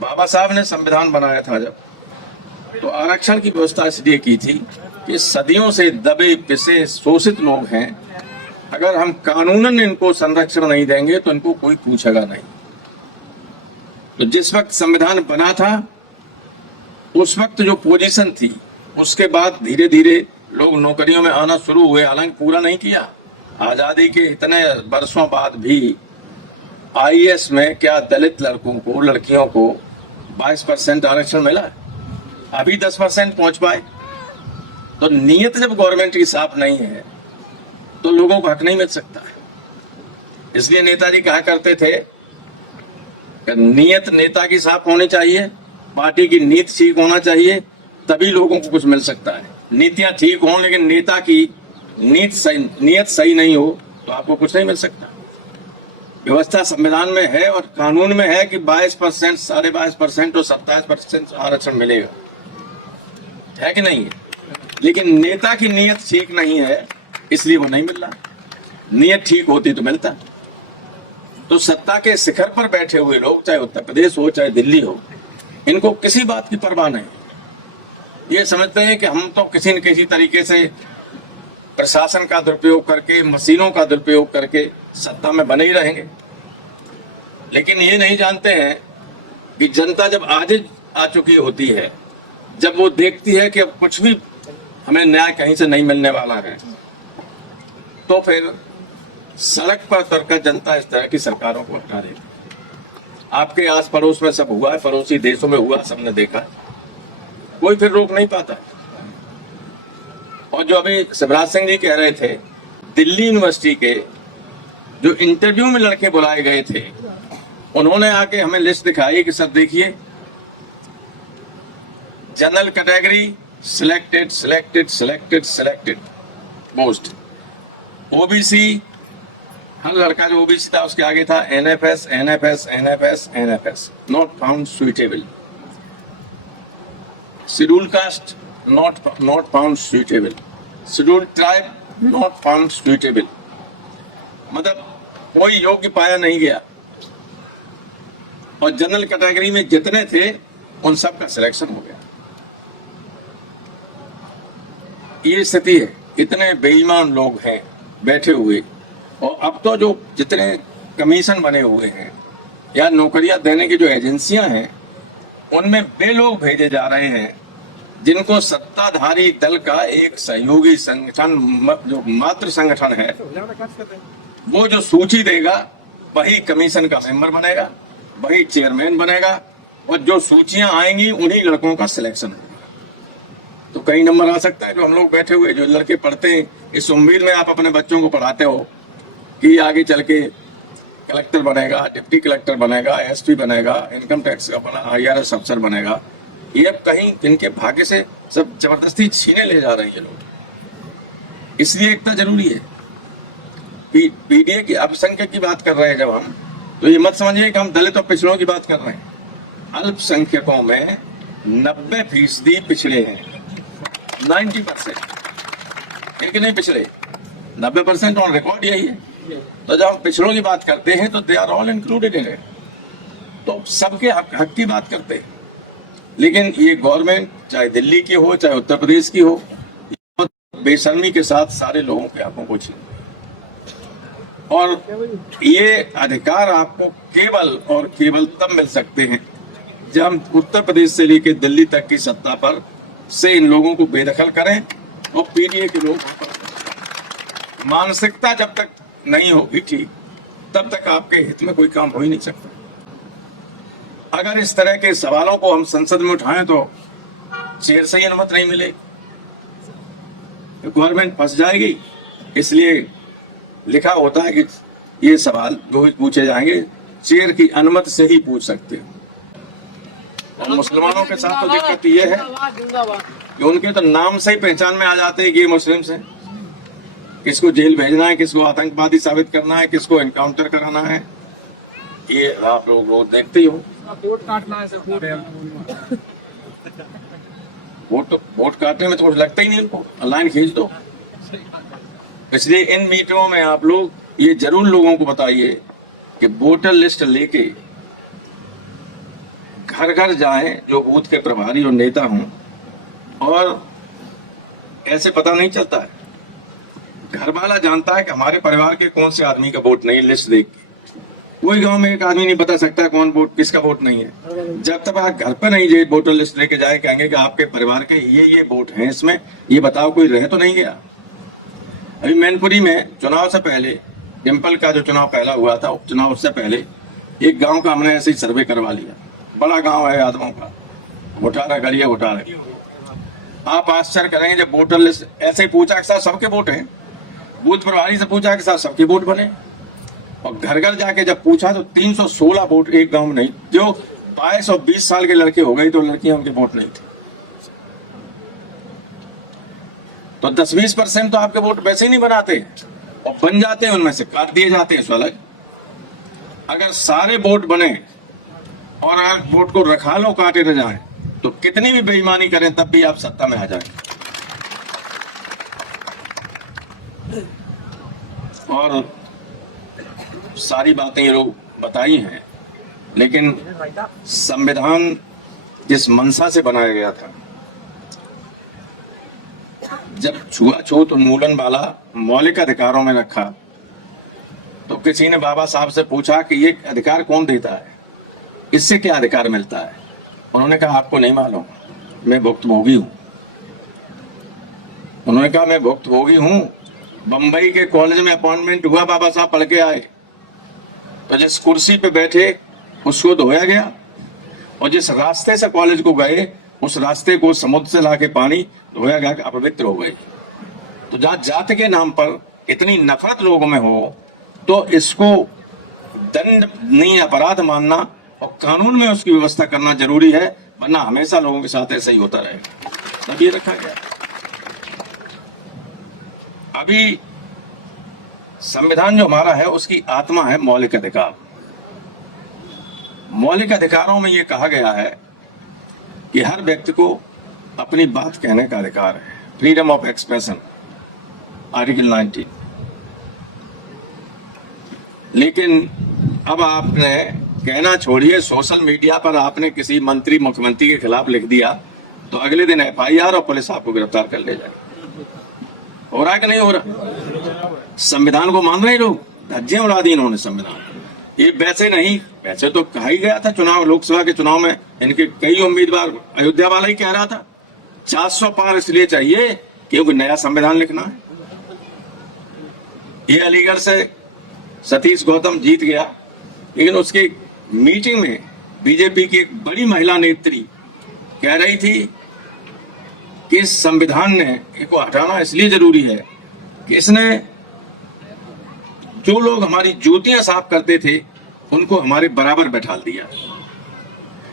बाबा साहब ने संविधान बनाया था जब, तो आरक्षण की व्यवस्था इसलिए की थी कि सदियों से दबे पिसे शोषित लोग हैं, अगर हम कानूनन इनको संरक्षण नहीं देंगे तो इनको कोई पूछेगा नहीं। तो जिस वक्त संविधान बना था उस वक्त जो पोजीशन थी, उसके बाद धीरे धीरे लोग नौकरियों में आना शुरू हुए, हालांकि पूरा नहीं किया। आजादी के इतने वर्षों बाद भी आईएएस में क्या दलित लड़कों को, लड़कियों को 22% आरक्षण मिला, अभी 10% पहुंच पाए। तो नीयत जब गवर्नमेंट की साफ नहीं है तो लोगों को हक नहीं मिल सकता। इसलिए नेताजी कहा करते थे कि नीयत नेता की साफ होनी चाहिए, पार्टी की नीति ठीक होना चाहिए, तभी लोगों को कुछ मिल सकता है। नीतियां ठीक हों लेकिन नेता की नीयत सही नहीं हो तो आपको कुछ नहीं मिल सकता। व्यवस्था संविधान में है और कानून में है कि 22%, 22.5% और 27% आरक्षण मिलेगा, है कि नहीं है? लेकिन नेता की नीयत ठीक नहीं है इसलिए वो नहीं मिल रहा। नीयत ठीक होती तो मिलता। तो सत्ता के शिखर पर बैठे हुए लोग, चाहे उत्तर प्रदेश हो चाहे दिल्ली हो, इनको किसी बात की परवाह नहीं। ये समझते हैं कि हम तो किसी न किसी तरीके से प्रशासन का दुरुपयोग करके, मशीनों का दुरुपयोग करके सत्ता में बने ही रहेंगे। लेकिन ये नहीं जानते हैं कि जनता जब आजिज आ चुकी होती है, जब वो देखती है कि अब कुछ भी हमें न्याय कहीं से नहीं मिलने वाला है, तो फिर सड़क पर उतरकर जनता इस तरह की सरकारों को हटा देती। आपके आस पड़ोस में सब हुआ है, पड़ोसी देशों में हुआ, सबने देखा, कोई फिर रोक नहीं पाता। और जो अभी शिवराज सिंह जी कह रहे थे, दिल्ली यूनिवर्सिटी के जो इंटरव्यू में लड़के बुलाए गए थे, उन्होंने आके हमें लिस्ट दिखाई कि सर देखिए, general category selected selected selected selected post, OBC, हर लड़का जो ओबीसी था उसके आगे था NFS NFS NFS NFS, not found suitable. Schedule caste not found suitable, scheduled tribe not found suitable, मतलब कोई योग्य पाया नहीं गया। और जनरल कैटेगरी में जितने थे उन सब का सिलेक्शन हो गया। ये स्थिति है, इतने बेईमान लोग हैं बैठे हुए। और अब तो जो जितने कमीशन बने हुए हैं या नौकरियां देने की जो एजेंसियां हैं, उनमें वे लोग भेजे जा रहे हैं जिनको सत्ताधारी दल का एक सहयोगी संगठन, जो मातृ संगठन है, वो जो सूची देगा वही कमीशन का मेंबर बनेगा, वही चेयरमैन बनेगा, और जो सूचियां आएंगी उन्हीं लड़कों का सिलेक्शन होगा। तो कई नंबर आ सकता है। जो हम लोग बैठे हुए जो लड़के पढ़ते हैं, इस उम्मीद में आप अपने बच्चों को पढ़ाते हो कि आगे चल के कलेक्टर बनेगा, डिप्टी कलेक्टर बनेगा, एसपी बनेगा, इनकम टैक्स का बना IRS अफसर बनेगा। ये अब कहीं इनके भाग्य से सब जबरदस्ती छीने ले जा रहे हैं ये लोग। इसलिए एकता जरूरी है। पीडीए की अल्पसंख्यक की बात कर रहे हैं जब हम, तो ये मत समझिए कि हम दलित और पिछड़ों की बात कर रहे हैं। अल्पसंख्यकों में 90% पिछड़े हैं, 90%। एक नहीं पिछड़े, 90% ऑन रिकॉर्ड यही है। तो जब हम पिछड़ों की बात करते हैं तो they are all included in it, तो सबके हक की बात करते हैं। लेकिन ये गवर्नमेंट चाहे दिल्ली की हो चाहे उत्तर प्रदेश की हो, बेशर्मी के साथ सारे लोगों के हकों को छीन, और ये अधिकार आपको केवल और केवल तब मिल सकते हैं जब हम उत्तर प्रदेश से लेकर दिल्ली तक की सत्ता पर से इन लोगों को बेदखल करें। और पीडीए के लोग, मानसिकता जब तक नहीं होगी ठीक, तब तक आपके हित में कोई काम हो ही नहीं सकता। अगर इस तरह के सवालों को हम संसद में उठाएं तो चेयर से ही अनुमति नहीं मिलेगी, गवर्नमेंट फंस जाएगी। इसलिए लिखा होता है कि ये सवाल जो भी पूछे जाएंगे चेयर की अनुमति से ही पूछ सकते हैं। और मुसलमानों के साथ तो दिक्कत ये है कि उनके तो नाम से ही पहचान में आ जाते हैं कि ये मुस्लिम्स हैं। किसको जेल भेजना है, किसको आतंकवादी साबित करना है, किसको एनकाउंटर कराना है, ये आप लोग रोज देखते ही हो। वोट काटना है, वोट काटने में तो लगता ही नहीं उनको, लाइन खींच दो। इसलिए इन मीटिंगों में आप लोग ये जरूर लोगों को बताइए कि वोटर लिस्ट लेके घर घर जाएं जो बूथ के प्रभारी और नेता हों, और ऐसे पता नहीं चलता है। घर वाला जानता है कि हमारे परिवार के कौन से आदमी का वोट नहीं है, लिस्ट देख के। कोई गांव में एक आदमी नहीं बता सकता कौन वोट किसका वोट नहीं है। जब तक आप घर पर नहीं जाए वोटर लिस्ट लेके जाए, कहेंगे कि आपके परिवार के ये वोट हैं इसमें, ये बताओ कोई रह तो नहीं गया। अभी मैनपुरी में चुनाव से पहले, डिम्पल का जो चुनाव पहला हुआ था, उपचुनाव उससे पहले एक गांव का हमने ऐसे ही सर्वे करवा लिया। बड़ा गांव है आदमों का, 18 गलियां 18। आप आश्चर्य करेंगे जब वोटर लिस्ट ऐसे ही पूछा कि साहब सबके वोट हैं, बूथ प्रभारी से पूछा कि साहब सबके वोट बने, और घर घर जाके जब पूछा तो 316 वोट एक गांव में नहीं। जो 22 और 20 साल के लड़के हो गए तो लड़कियां उनके वोट नहीं थे। तो 10-20% तो आपके वोट वैसे ही नहीं बनाते, और बन जाते हैं उनमें से काट दिए जाते हैं। अलग अगर सारे वोट बने और अगर वोट को रखा लो काटे न जाए तो कितनी भी बेईमानी करें तब भी आप सत्ता में आ जाए। और सारी बातें ये लोग बताई हैं, लेकिन संविधान जिस मंशा से बनाया गया था, जब छुआछूत उन्मूलन वाला मौलिक अधिकारों में रखा, तो किसी ने बाबा साहब से पूछा कि ये अधिकार कौन देता है, इससे क्या अधिकार मिलता है। उन्होंने कहा आपको नहीं मालूम, मैं भुक्तभोगी हूं। उन्होंने कहा मैं भुक्तभोगी हूं। बंबई के कॉलेज में अपॉइंटमेंट हुआ, बाबा साहब पढ़ के आए, तो जिस कुर्सी पे बैठे उसको धोया गया, और जिस रास्ते से कॉलेज को गए उस रास्ते को समुद्र से लाके पानी धोया गया, अपवित्र हो गए। तो जहां जाति के नाम पर इतनी नफरत लोगों में हो तो इसको दंडनीय अपराध मानना और कानून में उसकी व्यवस्था करना जरूरी है, वरना हमेशा लोगों के साथ ऐसा ही होता रहेगा। तब ये रखा गया। अभी संविधान जो हमारा है उसकी आत्मा है मौलिक अधिकार। मौलिक अधिकारों में यह कहा गया है कि हर व्यक्ति को अपनी बात कहने का अधिकार है, फ्रीडम ऑफ एक्सप्रेशन, आर्टिकल 19। लेकिन अब आपने कहना छोड़िए, सोशल मीडिया पर आपने किसी मंत्री मुख्यमंत्री के खिलाफ लिख दिया तो अगले दिन FIR और पुलिस आपको गिरफ्तार कर ले जाएगी। हो रहा है कि नहीं हो रहा? संविधान को मान रहे लोग, धज्जियां उड़ा दी इन्होंने संविधान। ये वैसे नहीं, वैसे तो कहा ही गया था चुनाव, लोकसभा के चुनाव में इनके कई उम्मीदवार, अयोध्या वाला ही कह रहा था 400 पार इसलिए चाहिए क्योंकि नया संविधान लिखना है। ये अलीगढ़ से सतीश गौतम जीत गया, लेकिन उसकी मीटिंग में बीजेपी की एक बड़ी महिला नेत्री कह रही थी कि इस संविधान ने को हटाना इसलिए जरूरी है कि इसने जो लोग हमारी जूतियां साफ करते थे उनको हमारे बराबर बैठा दिया।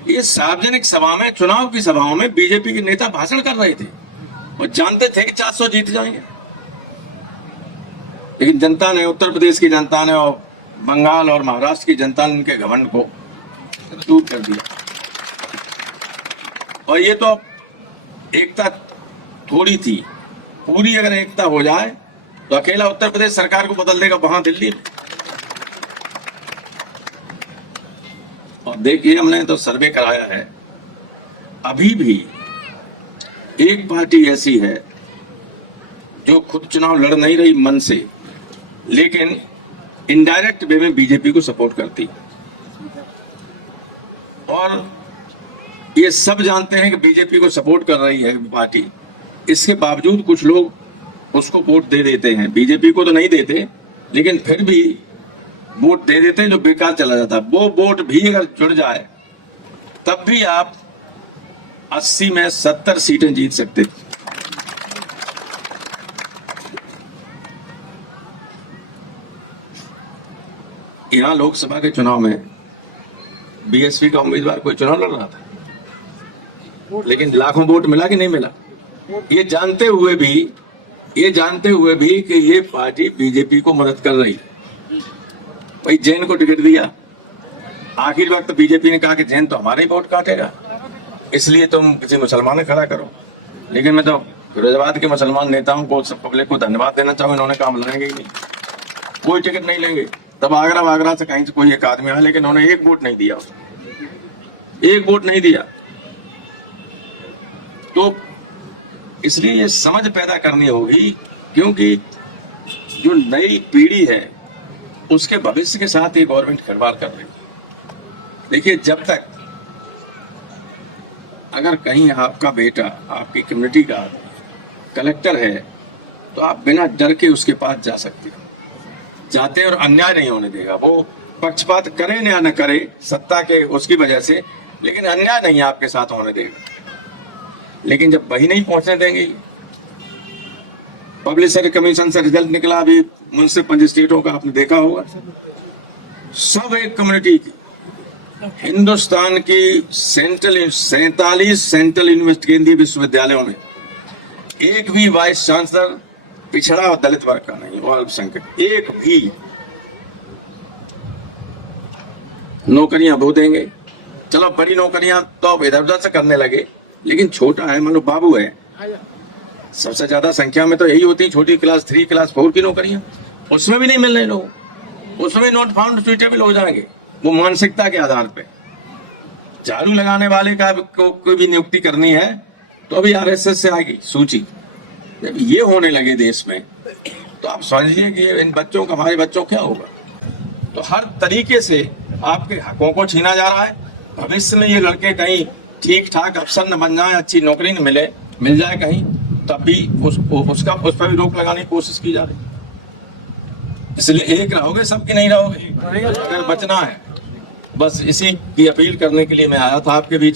ये सार्वजनिक सभा में, चुनाव की सभाओं में बीजेपी के नेता भाषण कर रहे थे और जानते थे कि 400 जीत जाएंगे, लेकिन जनता ने, उत्तर प्रदेश की जनता ने और बंगाल और महाराष्ट्र की जनता ने उनके घमंड को दूर कर दिया। और ये तो एकता थोड़ी थी, पूरी अगर एकता हो जाए तो अकेला उत्तर प्रदेश सरकार को बदल देगा वहां दिल्ली में। और देखिए, हमने तो सर्वे कराया है, अभी भी एक पार्टी ऐसी है जो खुद चुनाव लड़ नहीं रही मन से, लेकिन इनडायरेक्ट वे में बीजेपी को सपोर्ट करती। और ये सब जानते हैं कि बीजेपी को सपोर्ट कर रही है पार्टी, इसके बावजूद कुछ लोग उसको वोट दे देते हैं। बीजेपी को तो नहीं देते, लेकिन फिर भी वोट दे देते हैं जो बेकार चला जाता है। वो वोट भी अगर जुड़ जाए तब भी आप 80 में 70 सीटें जीत सकते। यहां लोकसभा के चुनाव में बीएसपी का उम्मीदवार कोई चुनाव लड़ रहा था, लेकिन लाखों वोट मिला कि नहीं मिला, ये जानते हुए भी कि ये पार्टी बीजेपी को मदद कर रही। भाई जैन को टिकट दिया, आखिर वक्त बीजेपी ने कहा कि जैन तो हमारे ही वोट काटेगा, इसलिए तुम किसी मुसलमान खड़ा करो। लेकिन मैं तो फिरोजाबाद के मुसलमान नेताओं को, सब पब्लिक को धन्यवाद देना चाहूँ, इन्होंने कहा हम लड़ेंगे ही नहीं, कोई टिकट नहीं लेंगे। तब आगरा से कहीं से कोई एक आदमी आया, लेकिन उन्होंने एक वोट नहीं दिया। एक वोट नहीं दिया। तो इसलिए ये समझ पैदा करनी होगी, क्योंकि जो नई पीढ़ी है उसके भविष्य के साथ ये गवर्नमेंट खिलवाड़ कर रही है। देखिए, जब तक अगर कहीं आपका बेटा आपकी कम्युनिटी का कलेक्टर है तो आप बिना डर के उसके पास जा सकते हो, जाते और अन्याय नहीं होने देगा। वो पक्षपात करे या न करे सत्ता के उसकी वजह से, लेकिन अन्याय नहीं आपके साथ होने देगा। लेकिन जब वही नहीं पहुंचने देंगे, पब्लिशर कमीशन से रिजल्ट निकला अभी म्युनिसिपल मजिस्ट्रेटों का, आपने देखा होगा, सब एक कम्युनिटी की, हिंदुस्तान की 47 सेंट्रल यूनिवर्सिटी केंद्रीय विश्वविद्यालयों में एक भी वाइस चांसलर पिछड़ा और दलित वर्ग का नहीं, और अल्पसंख्यक एक भी। नौकरियां वो देंगे, चलो बड़ी नौकरियां तो अब इधर उधर से करने लगे, लेकिन छोटा है, मान लो बाबू है, सबसे ज्यादा संख्या में तो यही होती है छोटी क्लास 3 क्लास 4 की नौकरियां, उसमें भी नहीं मिल रहे लोग, उसमें भी नॉट फाउंड सुइटेबल हो जाएंगे। वो मानसिकता के आधार पे झाड़ू लगाने वाले का कोई भी नियुक्ति करनी है तो अभी आरएसएस से आएगी सूची। जब ये होने लगे देश में तो आप समझिए कि इन बच्चों का, हमारे बच्चों क्या होगा। तो हर तरीके से आपके हकों को छीना जा रहा है। भविष्य में ये लड़के कहीं ठीक ठाक अफसर न बन जाए, अच्छी नौकरी न मिल जाए कहीं, तब भी उस पर भी रोक लगाने की कोशिश की जा रही है। इसलिए एक रहोगे, सबकी नहीं रहोगे, अगर बचना है। बस इसी की अपील करने के लिए मैं आया था आपके बीच।